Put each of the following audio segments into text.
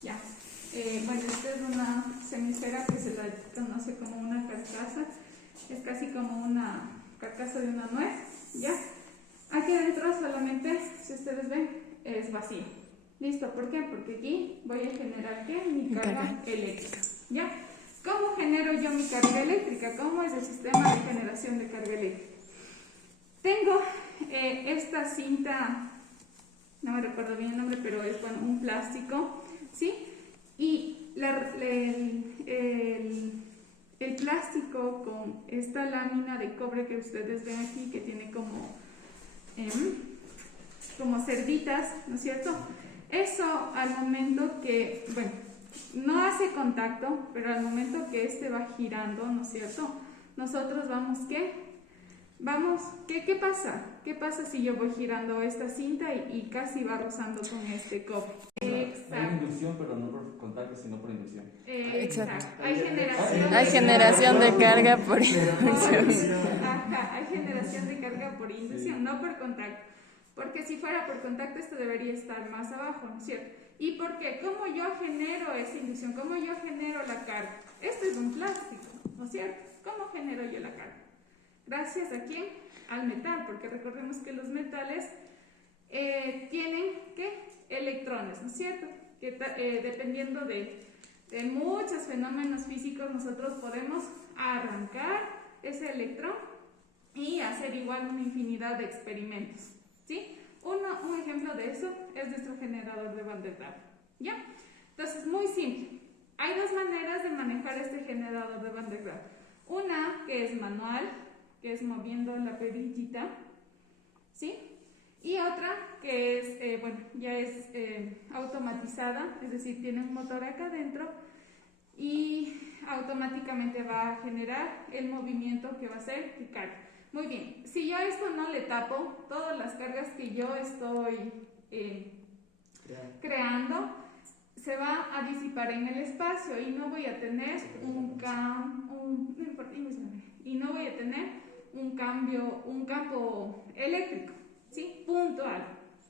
Ya. Bueno, esta es una semisfera que se la conoce como una carcasa. Es casi como una carcasa de una nuez. ¿Ya? Aquí adentro solamente, si ustedes ven, es vacío. ¿Listo? ¿Por qué? Porque aquí voy a generar, ¿qué? Mi carga eléctrica. ¿Ya? ¿Cómo genero yo mi carga eléctrica? ¿Cómo es el sistema de generación de carga eléctrica? Tengo esta cinta, no me recuerdo bien el nombre, pero es bueno, un plástico, ¿sí? Y el plástico con esta lámina de cobre que ustedes ven aquí, que tiene como cerditas, ¿no es cierto? Eso al momento que, bueno, no hace contacto, pero al momento que este va girando, ¿no es cierto? Nosotros vamos, ¿qué? Vamos, ¿qué pasa? ¿Qué pasa si yo voy girando esta cinta y casi va rozando con este cobre? Exacto. Hay inducción, pero no por contacto, sino por inducción. Exacto. Hay Hay generación de carga por inducción. Ajá, hay generación de carga por inducción, no por contacto. Porque si fuera por contacto, esto debería estar más abajo, ¿no es cierto? ¿Y por qué? ¿Cómo yo genero esa inducción? ¿Cómo yo genero la carga? Esto es un plástico, ¿no es cierto? ¿Cómo genero yo la carga? Gracias a quién? Al metal, porque recordemos que los metales tienen, ¿qué? Electrones, ¿no es cierto? Que dependiendo de muchos fenómenos físicos, nosotros podemos arrancar ese electrón y hacer igual una infinidad de experimentos, ¿sí? Un ejemplo de eso es nuestro generador de Van der Graaf, ¿ya? Entonces, muy simple. Hay dos maneras de manejar este generador de Van der Graaf. Una que es manual, que es moviendo la perillita, ¿sí? Y otra que es, bueno, ya es automatizada, es decir, tiene un motor acá adentro y automáticamente va a generar el movimiento que va a hacer que carga. Muy bien, si yo a esto no le tapo, todas las cargas que yo estoy creando se va a disipar en el espacio y no voy a tener un campo eléctrico, ¿sí? Puntual,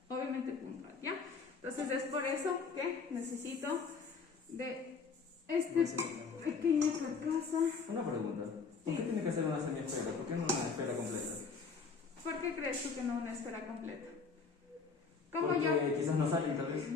obviamente puntual, ¿ya? Entonces es por eso que necesito de este pequeña carcasa. Una pregunta, ¿por qué tiene que ser una semiesfera? ¿Por qué no una esfera completa? ¿Por qué crees tú que no una esfera completa? Porque quizás no salen tal vez.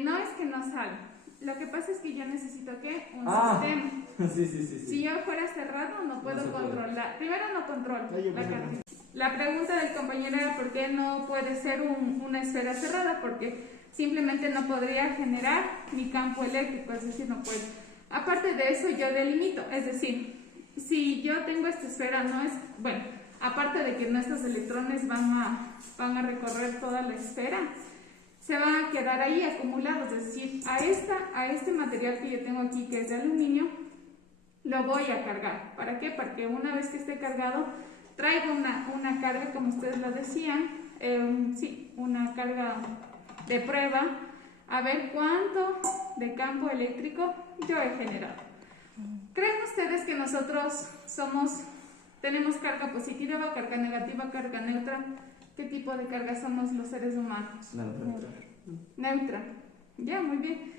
No es que no salga. Lo que pasa es que yo necesito ¿qué? Un sistema. Sí. Si yo fuera cerrado no puedo controlar. Primero no controlo la carga. La pregunta del compañero era ¿por qué no puede ser una esfera cerrada? Porque simplemente no podría generar mi campo eléctrico, es decir, no puedo. Aparte de eso yo delimito, es decir, si yo tengo esta esfera no es, bueno, aparte de que nuestros electrones van a recorrer toda la esfera, se van a quedar ahí acumulados, es decir, a este material que yo tengo aquí, que es de aluminio, lo voy a cargar. ¿Para qué? Porque una vez que esté cargado, traigo una carga, como ustedes lo decían, sí, una carga de prueba, a ver cuánto de campo eléctrico yo he generado. ¿Creen ustedes que nosotros tenemos carga positiva, carga negativa, carga neutra? ¿Qué tipo de carga somos los seres humanos? Neutra. Ya, muy bien.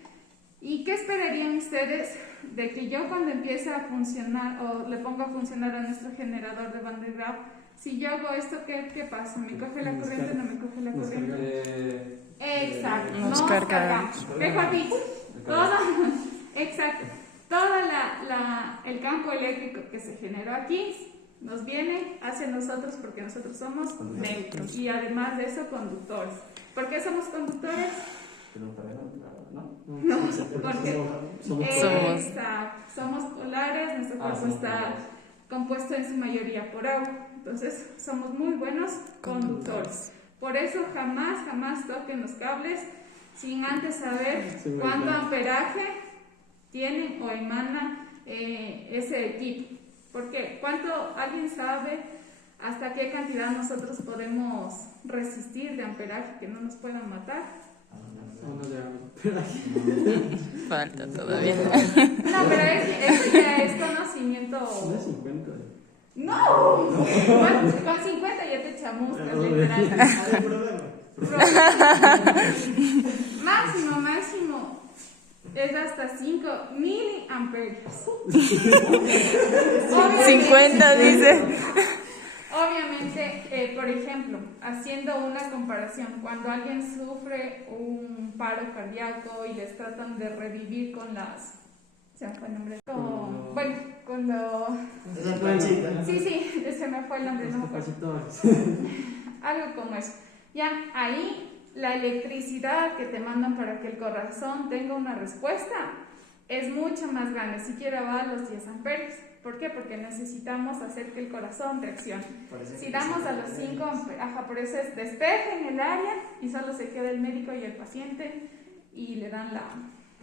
¿Y qué esperarían ustedes de que yo cuando empiece a funcionar o le pongo a funcionar a nuestro generador de Van der Graaf, si yo hago esto, ¿qué pasa? ¿Me coge la corriente o no me coge la corriente? Exacto. Nos cargamos. Mejor dicho, exacto. Todo el campo eléctrico que se generó aquí nos viene hacia nosotros porque nosotros somos neutros y además de eso conductores. ¿Por qué somos conductores? No, porque somos polares, nuestro cuerpo está compuesto en su mayoría por agua, entonces somos muy buenos conductores. Por eso jamás toquen los cables sin antes saber cuánto amperaje tiene o emana ese equipo. ¿Por qué? ¿Alguien sabe hasta qué cantidad nosotros podemos resistir de amperaje que no nos puedan matar? Falta todavía. No, pero eso ya es conocimiento. No, con 50 ya te chamuscas, literalmente. Máximo es hasta 5 miliamperios. 50 dice. Obviamente, por ejemplo, haciendo una comparación, cuando alguien sufre un paro cardíaco y les tratan de revivir con las... ¿Se me fue el nombre? Con lo... Sí, se me fue el nombre, no me acuerdo. Algo como eso. Ya, ahí la electricidad que te mandan para que el corazón tenga una respuesta es mucho más grande, siquiera va a los 10 amperios. ¿Por qué? Porque necesitamos hacer que el corazón reaccione. Si damos a los 5 amperios, por eso es despejen el área y solo se queda el médico y el paciente y le dan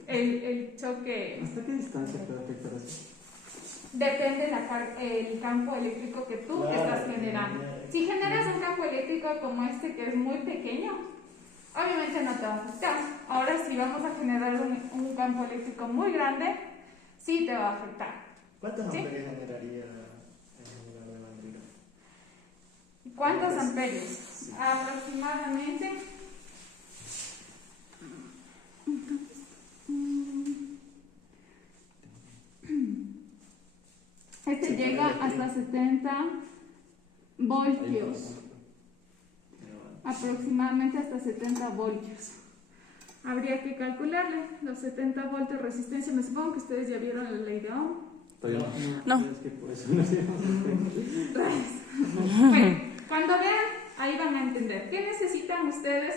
el choque. ¿Hasta qué distancia puede afectar eso? Depende el campo eléctrico que tú estás generando. Si generas un campo eléctrico como este que es muy pequeño, obviamente no te va a afectar. Ahora si vamos a generar un campo eléctrico muy grande, sí te va a afectar. ¿Cuántos amperios generaría el generador de Van Riemann? ¿Cuántos amperios? Sí. Aproximadamente. Este llega hasta 70 voltios. Aproximadamente hasta 70 voltios. Habría que calcularle los 70 voltios de resistencia. Me supongo que ustedes ya vieron la ley de Ohm. No. Bueno, cuando vean, ahí van a entender. ¿Qué necesitan ustedes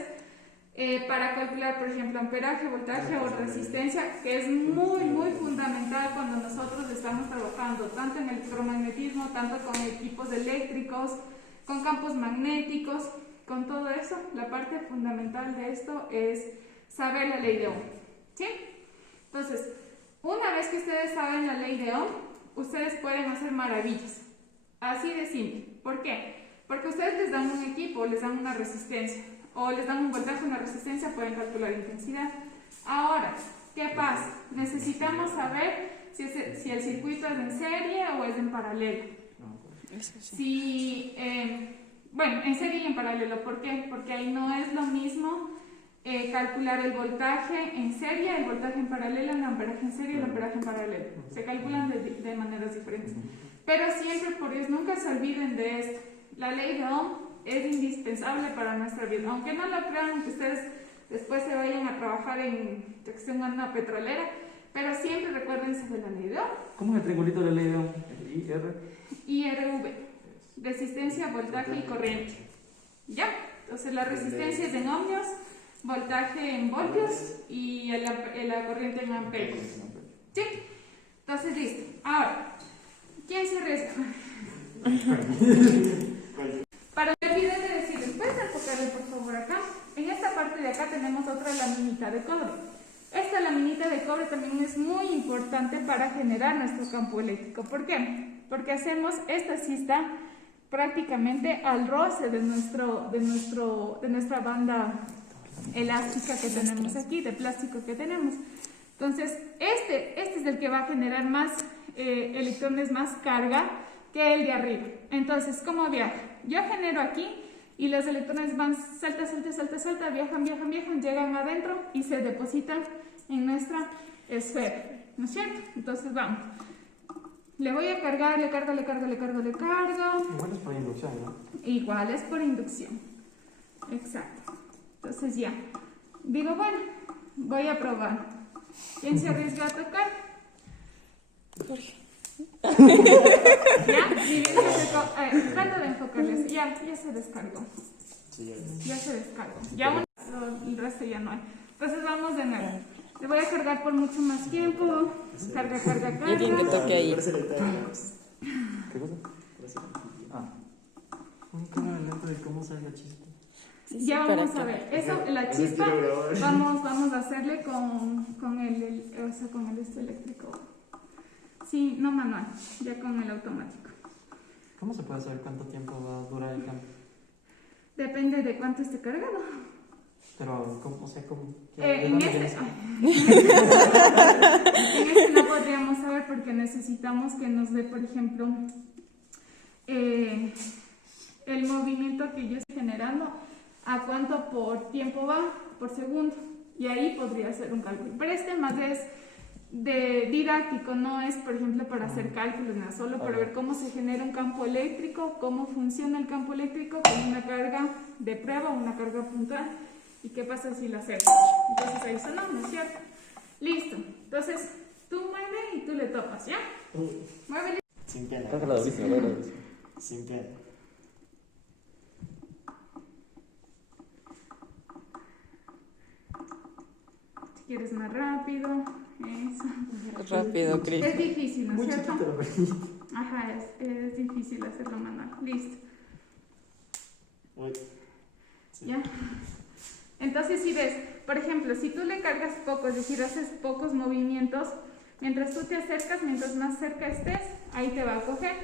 para calcular, por ejemplo, amperaje, voltaje o resistencia? Que es muy fundamental cuando nosotros estamos trabajando tanto en el electromagnetismo, tanto con equipos eléctricos, con campos magnéticos, con todo eso. La parte fundamental de esto es saber la ley de Ohm, ¿sí? Entonces, una vez que ustedes saben la ley de Ohm, ustedes pueden hacer maravillas. Así de simple. ¿Por qué? Porque ustedes les dan un equipo, les dan una resistencia, o les dan un voltaje, una resistencia, pueden calcular intensidad. Ahora, ¿qué pasa? Necesitamos saber si el circuito es en serie o es en paralelo. Si, bueno, en serie y en paralelo. ¿Por qué? Porque ahí no es lo mismo calcular el voltaje en serie, el voltaje en paralelo, el amperaje en serie y el amperaje en paralelo. Se calculan de maneras diferentes. Pero siempre, por Dios, nunca se olviden de esto. La ley de Ohm es indispensable para nuestra vida. Aunque no lo crean, aunque ustedes después se vayan a trabajar en una petrolera, pero siempre recuérdense de la ley de Ohm. ¿Cómo es el triangulito de la ley de Ohm? IRV. Resistencia, voltaje y corriente. ¿Ya? Entonces la resistencia es en ohmios, voltaje en voltios y la corriente en amperios. ¿Sí? Entonces, listo. Ahora, ¿quién se arriesga? Para no olvidar de decirles, ¿puedes enfocarle por favor acá? En esta parte de acá tenemos otra laminita de cobre. Esta laminita de cobre también es muy importante para generar nuestro campo eléctrico. ¿Por qué? Porque hacemos esta cista prácticamente al roce de nuestra banda elástica que tenemos aquí, de plástico que tenemos. Entonces, este es el que va a generar más electrones, más carga que el de arriba. Entonces, ¿cómo viaja? Yo genero aquí y los electrones van salta, viajan, llegan adentro y se depositan en nuestra esfera, ¿no es cierto? Entonces, vamos. Le voy a cargar, le cargo. Igual es por inducción, ¿no? Igual es por inducción. Exacto. Entonces ya. Digo, bueno, voy a probar. ¿Quién se arriesga a tocar? Jorge. ¿Ya? Trato de enfocarles. Ya se descargó. Ya se descargó. Ya el resto ya no hay. Entonces vamos de nuevo. Le voy a cargar por mucho más tiempo. Carga. Y bien que toque ahí. ¿Qué cosa? Un canal lento de cómo sale la chispa. Sí, ya para vamos acá. a ver. Eso, la chispa, vamos a hacerle con el eléctrico. Sí, no manual, ya con el automático. ¿Cómo se puede saber cuánto tiempo va a durar el campo? Depende de cuánto esté cargado. Pero, ¿cómo? En este no podríamos saber porque necesitamos que nos dé, por ejemplo, el movimiento que yo estoy generando, a cuánto por tiempo va, por segundo. Y ahí podría ser un cálculo. Pero este más es de didáctico, no es, por ejemplo, para hacer cálculos, nada, solo para ver cómo se genera un campo eléctrico, cómo funciona el campo eléctrico con una carga de prueba o una carga puntual y qué pasa si la acercas. Entonces ahí sonó, ¿no es cierto? Listo. Entonces tú mueve y tú le topas, ¿ya? Muévele. Sin pena. Tócala durísimo, tócala durísimo. Sin pena. Si quieres más rápido, eso. Rápido, Cris. Es difícil, ¿no es Muy cierto? chiquito lo Ajá, es difícil hacerlo manual. Listo. Uy. Sí. ¿Ya? Entonces, si ves, por ejemplo, si tú le cargas poco, es decir, haces pocos movimientos, mientras tú te acercas, mientras más cerca estés, ahí te va a coger.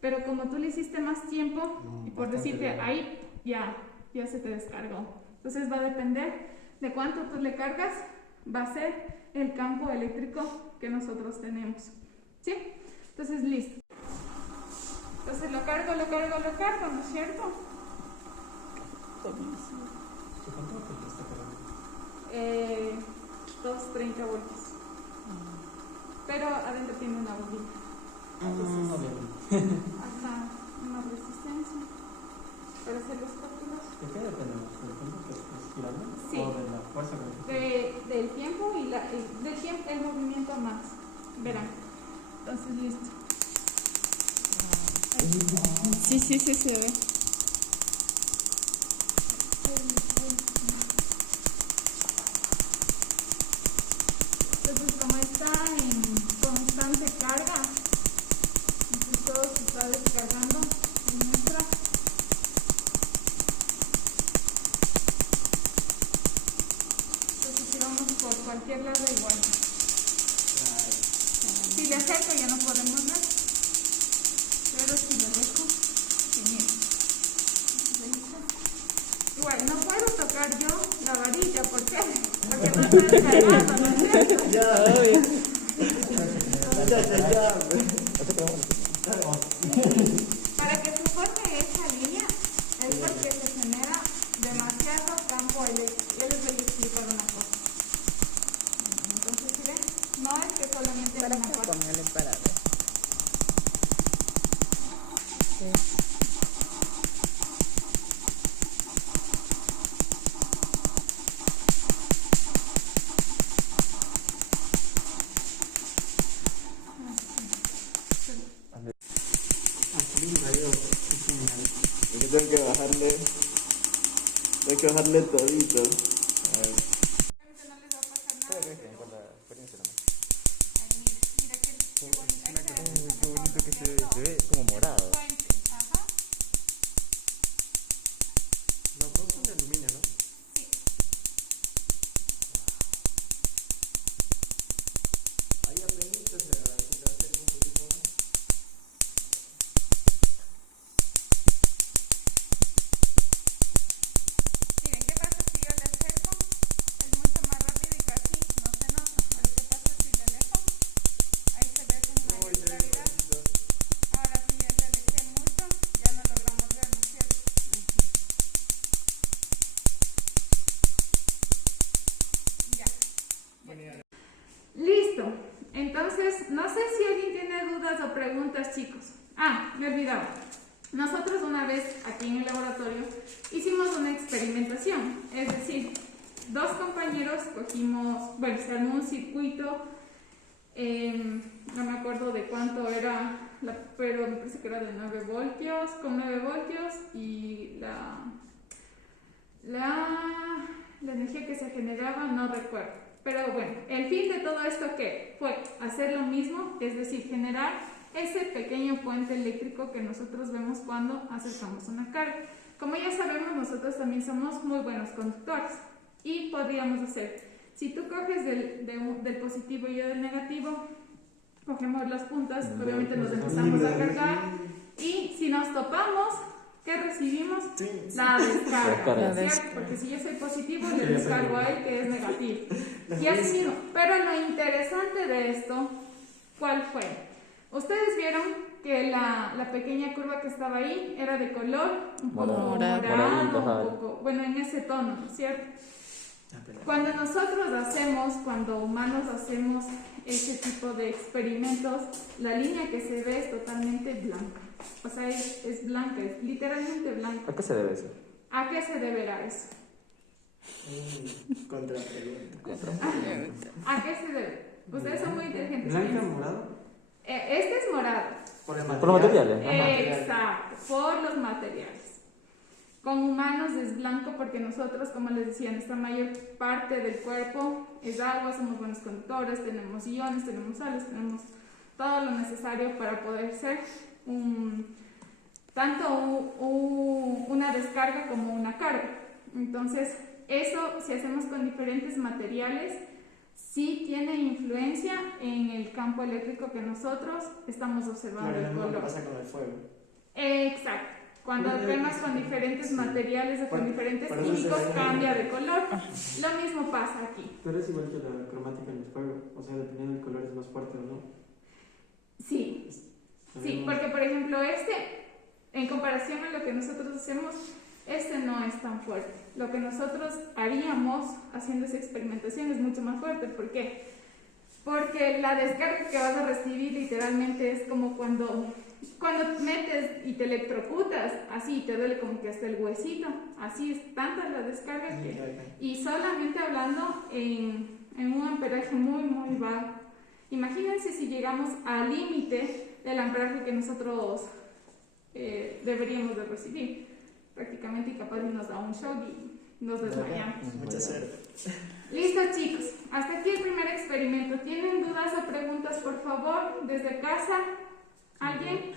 Pero como tú le hiciste más tiempo, y por decirte, ahí ya se te descargó. Entonces va a depender de cuánto tú le cargas, va a ser el campo eléctrico que nosotros tenemos. ¿Sí? Entonces, listo. Entonces lo cargo, ¿no es cierto? ¿Cuánto te está cargando? 230 voltios. Pero adentro tiene una bombilla. Hasta una resistencia para hacer los cálculos. ¿De qué depende más? ¿Del tiempo que estás girando? Sí. ¿O de la fuerza que Del tiempo y del tiempo, el movimiento más. Verán. Entonces, listo. Sí, se ve. Entonces, como está en constante carga, entonces todo se está descargando en nuestra. Entonces, si vamos por cualquier lado igual. Si le acerco ya no podemos ver, pero si lo dejo, genial. Igual, no puedo tocar yo la varilla, ¿por qué? Porque no está descargando, ¿no es cierto? Para que se forme esa línea es porque se genera demasiado campo eléctrico. Yo les voy a explicar una cosa. Entonces, ¿sí ven? No es que solamente ¿Para es una qué parte. ponerle para ver? Es que tengo que bajarle todito. A ver. No les va a pasar nada. Con la experiencia nomás. Ay, mira qué bonita. Qué bonito que se ve como morado. Ajá. Los dos son de aluminio, ¿no? Ahí apenas se hace un poquito más. Miren, ¿qué pasa si yo le acerco? Es mucho más rápido y casi no se nota. Pero ¿qué pasa si le alejo? Ahí se ve con mayor claridad. Ahora si ya le alejé mucho, ya no logramos ver, ¿no es cierto? Ya. Listo. Entonces, no sé si alguien tiene dudas o preguntas, chicos. Ah, me olvidaba. Nosotros una vez aquí en el laboratorio hicimos una experimentación. Es decir, dos compañeros cogimos, bueno, se armó un circuito, no me acuerdo de cuánto era, pero me parece que era de 9 voltios, con 9 voltios y la energía que se generaba no recuerdo. Pero bueno, el fin de todo esto ¿qué? Fue hacer lo mismo, es decir, generar ese pequeño puente eléctrico que nosotros vemos cuando acercamos una carga. Como ya sabemos, nosotros también somos muy buenos conductores y podríamos hacer, si tú coges del positivo y yo del negativo, cogemos las puntas, obviamente nos empezamos a cargar y si nos topamos, ¿qué recibimos? Sí. La descarga, La ¿cierto? Porque si yo soy positivo, le descargo a él que es negativo. Y así mismo. Pero lo interesante de esto, ¿cuál fue? Ustedes vieron que la pequeña curva que estaba ahí era de color un poco Morado. morado, Moradito, un poco, bueno, en ese tono, ¿no es cierto? Cuando nosotros hacemos, cuando humanos hacemos ese tipo de experimentos, la línea que se ve es totalmente blanca. O sea, es blanca, es literalmente blanca. ¿A qué se debe eso? ¿A qué se deberá eso? Contrapregunta. ¿A qué se debe? Ustedes son muy inteligentes. ¿Blanca o morado? Este es morado. Por el Por los materiales. Exacto, por los materiales. Con humanos es blanco porque nosotros, como les decía, nuestra mayor parte del cuerpo es agua, somos buenos conductores, tenemos iones, tenemos sales, tenemos todo lo necesario para poder ser tanto una descarga como una carga. Entonces, eso, si hacemos con diferentes materiales, sí tiene influencia en el campo eléctrico que nosotros estamos observando. Claro, el lo color. mismo pasa con el fuego. Exacto. Cuando quemas con diferentes materiales o con diferentes químicos, cambia de color. Lo mismo pasa aquí. Pero es igual que la cromática en el fuego. O sea, dependiendo del color es más fuerte o no. Sí. Sí, porque por ejemplo en comparación a lo que nosotros hacemos, no es tan fuerte. Lo que nosotros haríamos haciendo esa experimentación es mucho más fuerte. ¿Por qué? Porque la descarga que vas a recibir literalmente es como cuando metes y te electrocutas, así te duele como que hasta el huesito, así es tanta la descarga y solamente hablando en un amperaje muy muy bajo. Imagínense si llegamos al límite del amperaje que nosotros deberíamos de recibir, prácticamente, y capaz nos da un shock y nos desmayamos. Mucha suerte. Listo, chicos, hasta aquí el primer experimento. ¿Tienen dudas o preguntas, por favor, desde casa? ¿Alguien?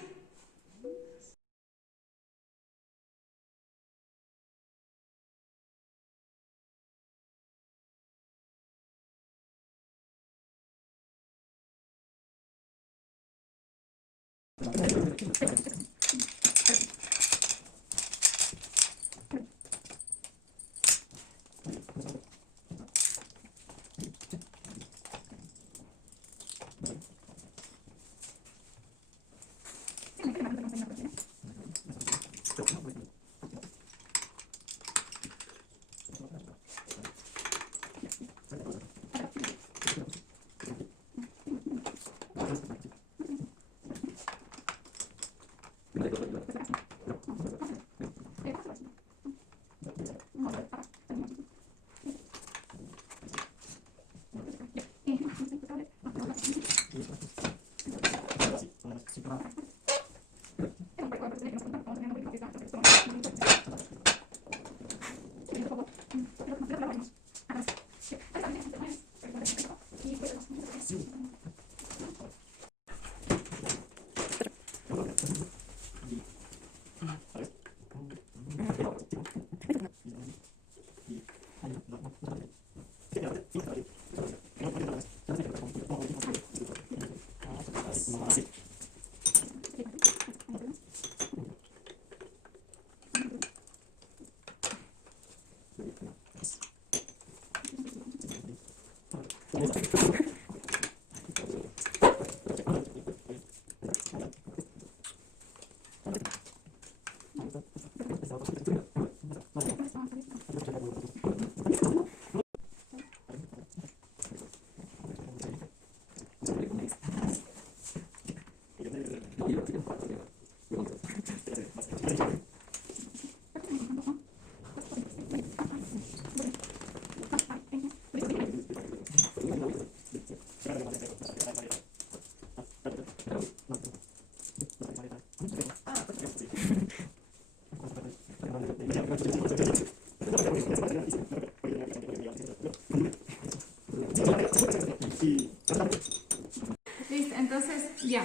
Listo, entonces ya.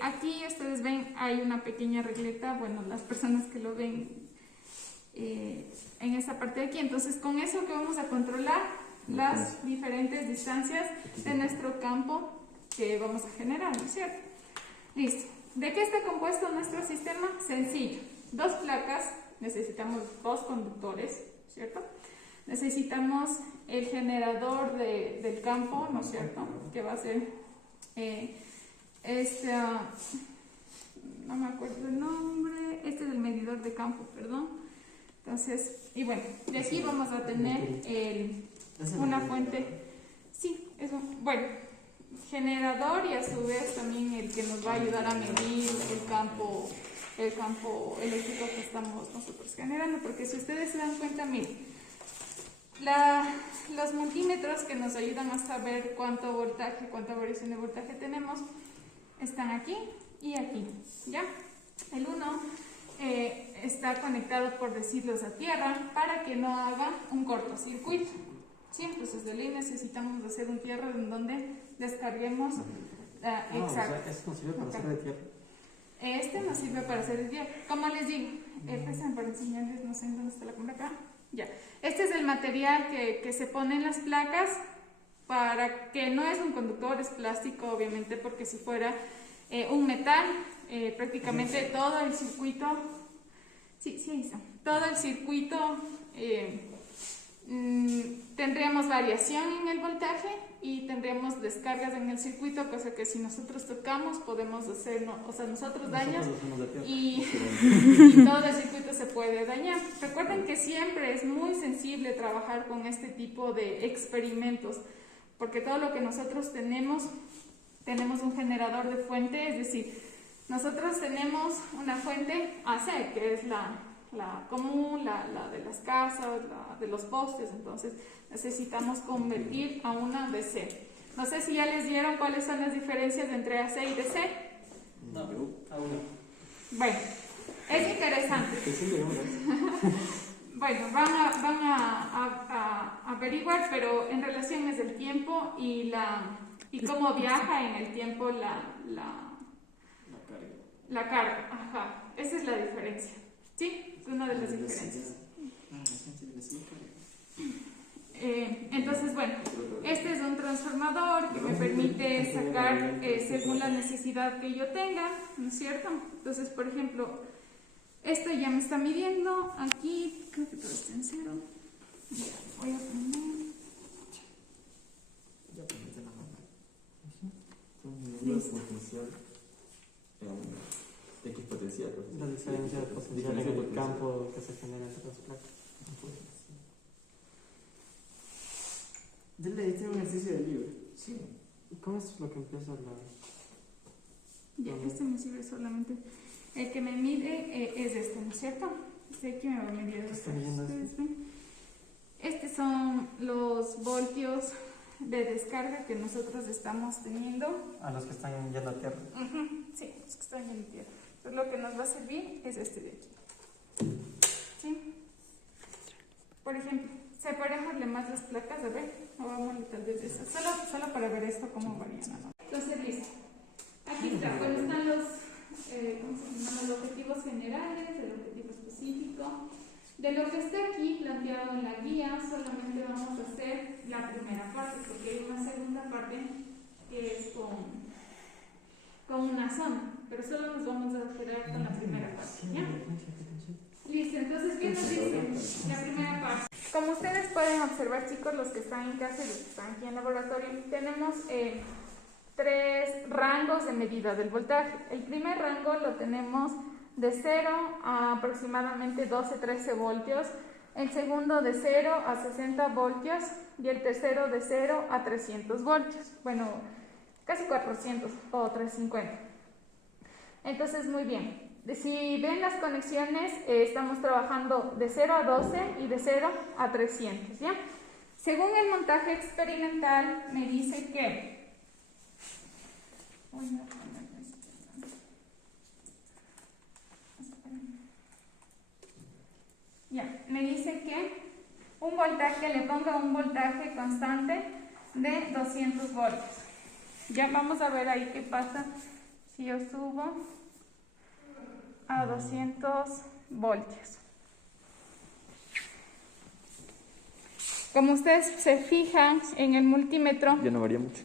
Aquí ustedes ven, hay una pequeña regleta, bueno, las personas que lo ven en esta parte de aquí. Entonces, con eso que vamos a controlar las diferentes distancias de nuestro campo que vamos a generar, ¿no es cierto? Listo. ¿De qué está compuesto nuestro sistema? Sencillo. Dos placas, necesitamos dos conductores, ¿cierto? Necesitamos el generador del campo, ¿no es cierto? Que va a ser no me acuerdo el nombre, este es el medidor de campo, perdón. Entonces, y bueno, de aquí vamos a tener una fuente, sí, es un, bueno, generador y a su vez también el que nos va a ayudar a medir el campo eléctrico que estamos nosotros generando, porque si ustedes se dan cuenta, miren, los multímetros que nos ayudan a saber cuánto voltaje, cuánta variación de voltaje tenemos, están aquí y aquí, ¿ya? El uno está conectado, por decirlo, a tierra para que no haga un cortocircuito, ¿sí? Entonces de ley necesitamos hacer un tierra en donde descarguemos, exacto. O sea, ¿eso nos sirve para hacer de tierra? Este nos sirve para hacer el tierra. Como les digo, para enseñarles, no sé en dónde está la cámara acá. Ya. Este es el material que se pone en las placas, para que no es un conductor, es plástico, obviamente, porque si fuera un metal, prácticamente todo el circuito, sí, ahí está, todo el circuito tendríamos variación en el voltaje y tendríamos descargas en el circuito, cosa que si nosotros tocamos podemos hacer, o sea, nosotros daños y todo el circuito se puede dañar. Recuerden que siempre es muy sensible trabajar con este tipo de experimentos, porque todo lo que nosotros tenemos un generador de fuente, es decir, nosotros tenemos una fuente AC, que es la común, la de las casas, la de los postes, entonces necesitamos convertir a una DC. No sé si ya les dieron cuáles son las diferencias entre AC y DC. No, aún no. Bueno, es interesante. Bueno, van a averiguar, pero en relación es el tiempo y cómo viaja en el tiempo la carga. Ajá, esa es la diferencia. ¿Sí? Es una de las diferencias. Entonces, bueno, este es un transformador que me permite sacar según la necesidad que yo tenga, ¿no es cierto? Entonces, por ejemplo, esto ya me está midiendo aquí, creo que todo está en cero. Ya, voy a poner. X potencial. La diferencia de potencial en el campo que se genera entre las placas. ¿Ya le diste un ejercicio de libro? Sí. ¿Y cómo es lo que empieza la...? Ya, este me sirve solamente. El que me mide es este, ¿no es cierto? Este aquí me va a medir. Estos son los voltios de descarga que nosotros estamos teniendo. A los que están yendo a tierra. Sí, los que están yendo a tierra. Entonces lo que nos va a servir es este de aquí. ¿Sí? Por ejemplo, separémosle más las placas, a ver, o vámonos tal vez de esas, solo para ver esto cómo varía, ¿no? Entonces, listo. Aquí está, bueno, están los, ¿cómo se llaman? Los objetivos generales, el objetivo específico. De lo que está aquí planteado en la guía, solamente vamos a hacer la primera parte, porque hay una segunda parte que es con una zona, pero solo nos vamos a quedar con la primera parte, ¿ya? Listo, entonces, ¿qué nos dice la primera parte? Como ustedes pueden observar, chicos, los que están en casa y los que están aquí en el laboratorio, tenemos tres rangos de medida del voltaje. El primer rango lo tenemos de 0 a aproximadamente 12-13 voltios, el segundo de 0 a 60 voltios y el tercero de 0 a 300 voltios. Bueno, casi 400 o 350. Entonces, muy bien. Si ven las conexiones, estamos trabajando de 0 a 12 y de 0 a 300, ¿ya? Según el montaje experimental, me dice que... Ya, me dice que un voltaje, le ponga un voltaje constante de 200 voltios. Ya vamos a ver ahí qué pasa si yo subo a 200 voltios. Como ustedes se fijan en el multímetro, Ya no varía mucho.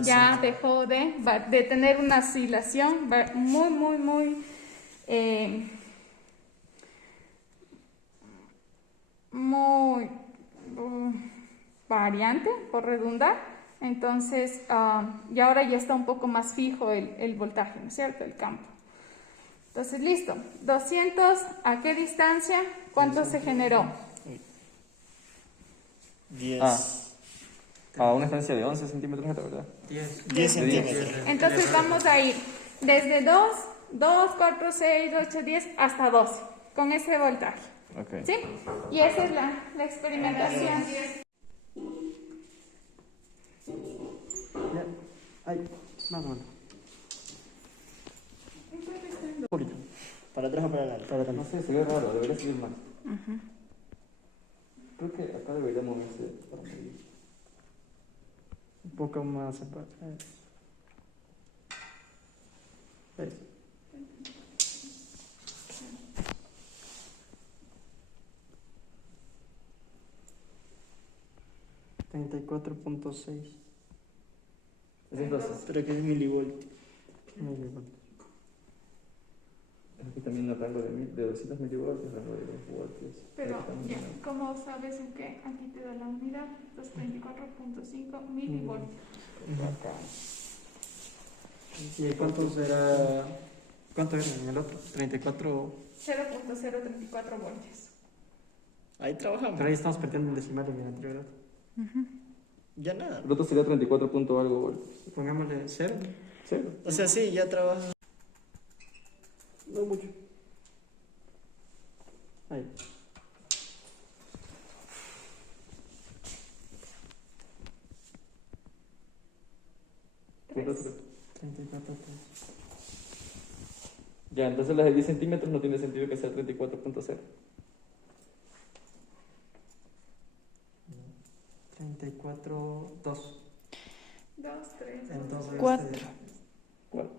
ya dejó de tener una oscilación muy variante, por redundar. Entonces, y ahora ya está un poco más fijo el voltaje, ¿no es cierto? El campo. Entonces, listo. 200, ¿a qué distancia? ¿Cuánto se generó? 10. A una distancia de 11 centímetros, ¿verdad? 10 centímetros. Entonces vamos a ir desde 2, 4, 6, 8, 10 hasta 12 con ese voltaje. Ok. ¿Sí? Y esa es la experimentación. Ya. Ay, más o menos. Un poquito. ¿Para atrás o para adelante? Para atrás. No sé, se ve raro, debería subir más. Creo que acá debería moverse para medir. Un poco más para atrás. Eso. $34.6 Es entonces. Pero que es milivolt. milivoltios. Aquí también el rango de 200 milivoltios, rango de 2 voltios. Pero Aquí también ya, hay. ¿cómo sabes en qué? Aquí te da la unidad, los 34.5 milivoltios. ¿Y cuánto será? ¿Cuánto era en el otro? 34. 0.034 voltios. Ahí trabajamos. Pero ahí estamos perdiendo en decimal en el anterior. Ya nada. El otro sería 34 punto algo voltios. Pongámosle 0. Cero. O sea, sí, ya trabaja. No mucho. Ahí. Punto tres. 34. Ya, entonces las de 10 centímetros no tiene sentido que sea 34.0. 34, 2. 2, 3. Entonces. 4. 4.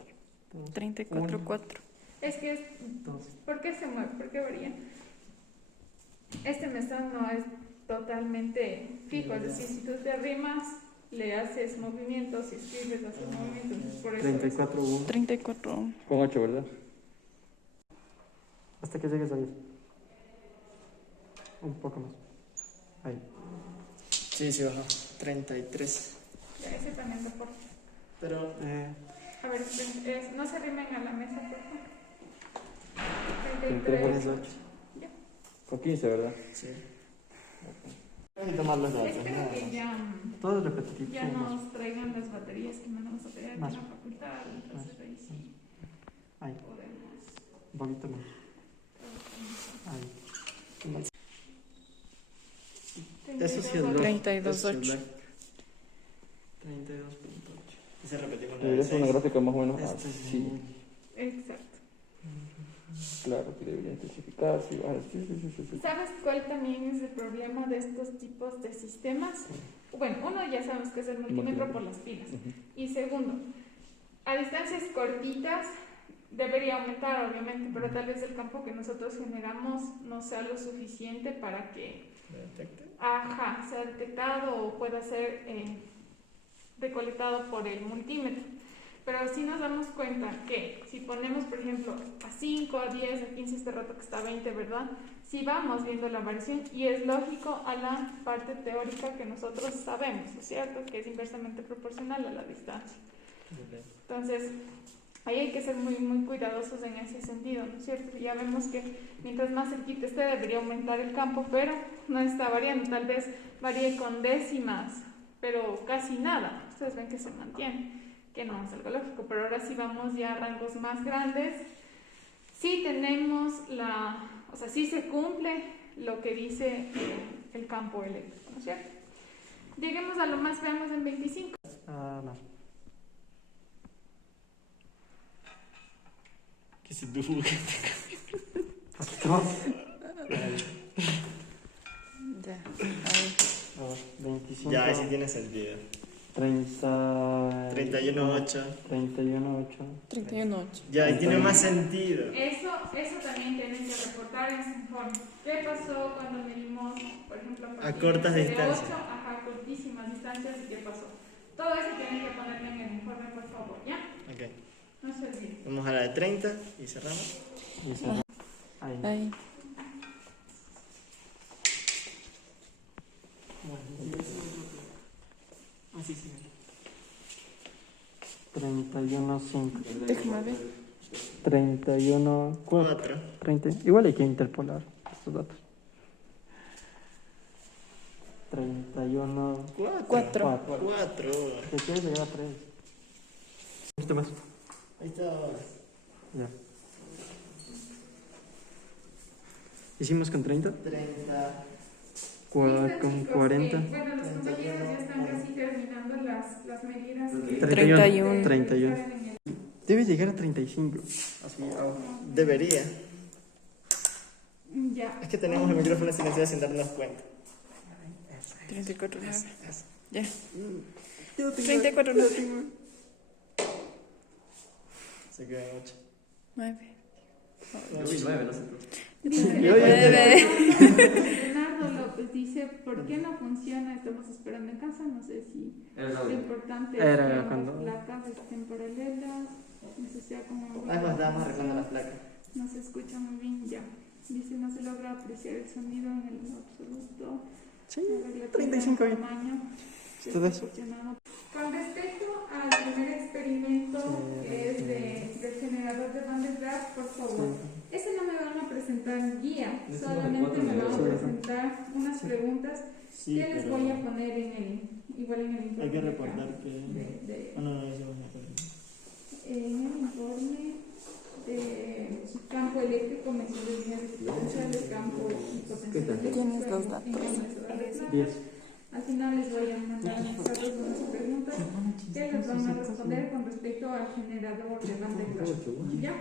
34, 4. Es que es. 2. ¿Por qué se mueve? ¿Por qué varía? Este mesón no es totalmente fijo, es decir, si tú te arrimas, le haces movimientos, si escribes, le haces movimientos, por eso. 34, 1. 34. Con 8, ¿verdad? Hasta que llegues a 10. Un poco más. Ahí. Sí, sí, bajó. 33. Ese también reporta. Pero A ver, no se arrimen a la mesa, por favor. 33. 33. 8. Con 15, ¿verdad? sí. Voy a tomar los datos. Espero nada que más. Todo es repetitivo. ya nos traigan las baterías que mandamos a traer aquí en Más. la facultad, entonces ahí sí Ahí. podemos. Un poquito más. Ahí. Eso sí es 32.8. 32.8. Ese repetimos la Debería de ser una 6. gráfica más o menos Este así. Exacto. Claro, que debería especificarse. Sí. ¿Sabes cuál también es el problema de estos tipos de sistemas? Bueno, uno ya sabemos que es el multímetro por las pilas. Y segundo, a distancias cortitas debería aumentar, obviamente, pero tal vez el campo que nosotros generamos no sea lo suficiente para que sea detectado o pueda ser recolectado por el multímetro. Pero sí nos damos cuenta que si ponemos, por ejemplo, a 5, a 10, a 15, este rato que está a 20, ¿verdad? Sí vamos viendo la variación y es lógico a la parte teórica que nosotros sabemos, ¿no es cierto? Que es inversamente proporcional a la distancia. Entonces, ahí hay que ser muy, muy cuidadosos en ese sentido, ¿no es cierto? Ya vemos que mientras más cerquita esté debería aumentar el campo, pero no está variando, tal vez varíe con décimas, pero casi nada. Ustedes ven que se mantiene, que no es algo lógico, pero ahora sí vamos ya a rangos más grandes. Sí tenemos o sea, sí se cumple lo que dice el campo eléctrico, ¿no es cierto? Lleguemos a lo más, veamos en 25. Más. Que se tuvo que... Poquito más. Ya. Ahí. 25. Ya, ahí sí tiene sentido. 30. 31.8. 31.8. 31.8. Ya, ahí tiene más sentido. Eso también tienen que reportar en su informe. ¿Qué pasó cuando medimos, por ejemplo, A cortas de distancias. 8 a cortísimas distancias y qué pasó? Todo eso tienen que ponerlo en el informe, por favor, ¿ya? Ok. No se olviden. Vamos a la de 30 y cerramos. Y se- Ahí. Ahí. Así sí. 31.5. Déjame ver. 31, 4. 30. Igual hay que interpolar estos datos. 31, 4. 4. ¿Te quieres llegar a 3? ¿Viste más? Ahí está. Ya. ¿Hicimos con 30? 30. Con 40. Bueno, los compañeros ya están casi terminando las medidas. que- 31. 31. Debe llegar a 35. Así, abajo. Debería. Ya. Es que tenemos el micrófono silenciado sin darnos cuenta. 34, 9. Ya. 34, 9. Se quedan 8. 9. Yo vi 9, no sé tú. Dice, Yo ya Leonardo López dice, ¿por qué no funciona? Estamos esperando en casa, no sé si Era el lo audio. importante Era es que ambas cuando- placas estén paralelas, no sé si sea como... Además, estábamos arreglando las placas. No se escucha muy bien, ya. Dice, no se logra apreciar el sonido en el absoluto. Sí, A ver, la 35 bien. tamaño. Todo eso. Con respecto al primer experimento que es del generador de Van de Graaff, por favor, ese no me van a presentar guía, Es solamente me van a Sí. presentar unas preguntas Sí, que les pero voy a poner igual en el informe. hay que de acá, reportar que. de- Ah, no, no, eso no en el informe de campo eléctrico, medición de líneas diferenciales, campo y potencial eléctrico. ¿Tienes los datos? en condensador de plata. 10. Al final les voy a mandar anexados unas preguntas que les van a responder con respecto al generador de Van de Graaff. ¿Ya?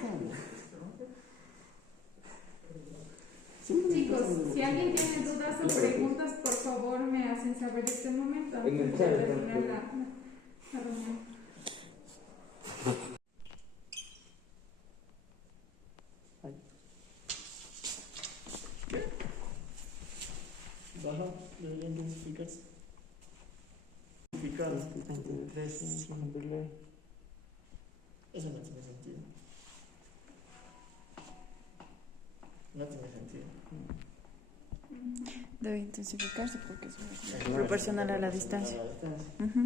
Chicos, si alguien tiene dudas o preguntas, por favor me hacen saber este momento antes de terminar la reunión. Baja, debería intensificarse. Intensificado. 23, Eso no tiene sentido. No tiene sentido. Debe intensificarse porque es proporcional a la distancia. A la distancia. Ujú.